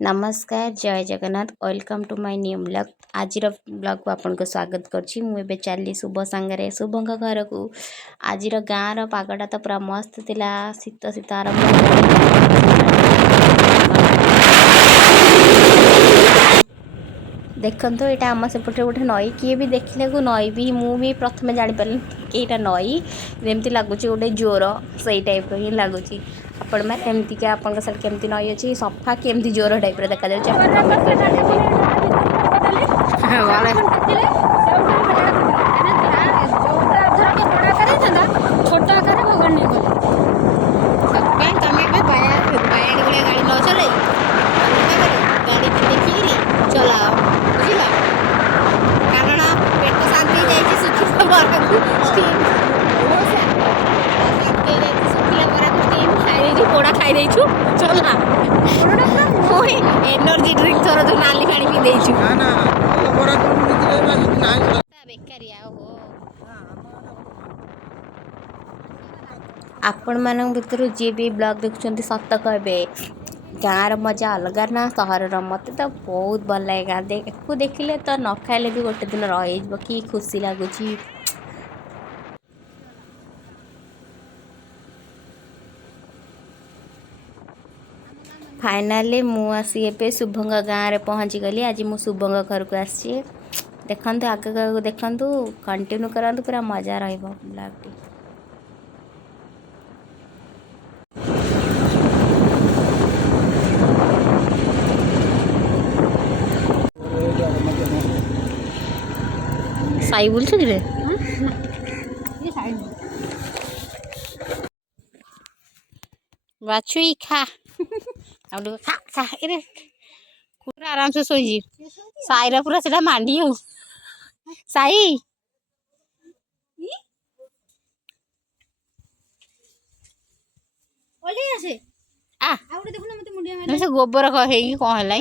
नमस्कार जय Jagannath welcome to my new blog आज ब्लॉग को आपन को स्वागत करछि मुझे चली शुभ सांगे शुभंग घर को आज गाँव पागटा तो पूरा मस्त थिला शीत शीत आरंभ देखो तो यहाँ आम सेपटे गोटे नई किए भी देखने को नई भी मुझे प्रथम जापर कि यहाँ नई जमी लगुच गोटे जोर से टाइप हिं लगुच आपण मैंने आपण साइड केमती नई अच्छी सफा केमती जोर टाइप देखा पोड़ा खाई चला एनर्जी ड्रिंक थोड़ा जो नाली पानी पी देछु बेकारिया हो आपण मान भर जी भी ब्लॉग देखुं सत कहे गाँव मजा अलग ना सहर मत तो बहुत भल लगे गाँ देखिले तो न खाइले भी गोटे दिन रही कि खुशी लगुच फाइनाली मुझे शुभंग गाँव में पहुँची गली आज मु शुभंग घर को आसी देखु आगे देखु कंटिन्यू करूँ पूरा मजा रही साई बोल रे बाछू खा खा खा इरे पूरा आराम से सोई साईरा पूरा सीधा मांडी हो साई आ गोबर कह कौन है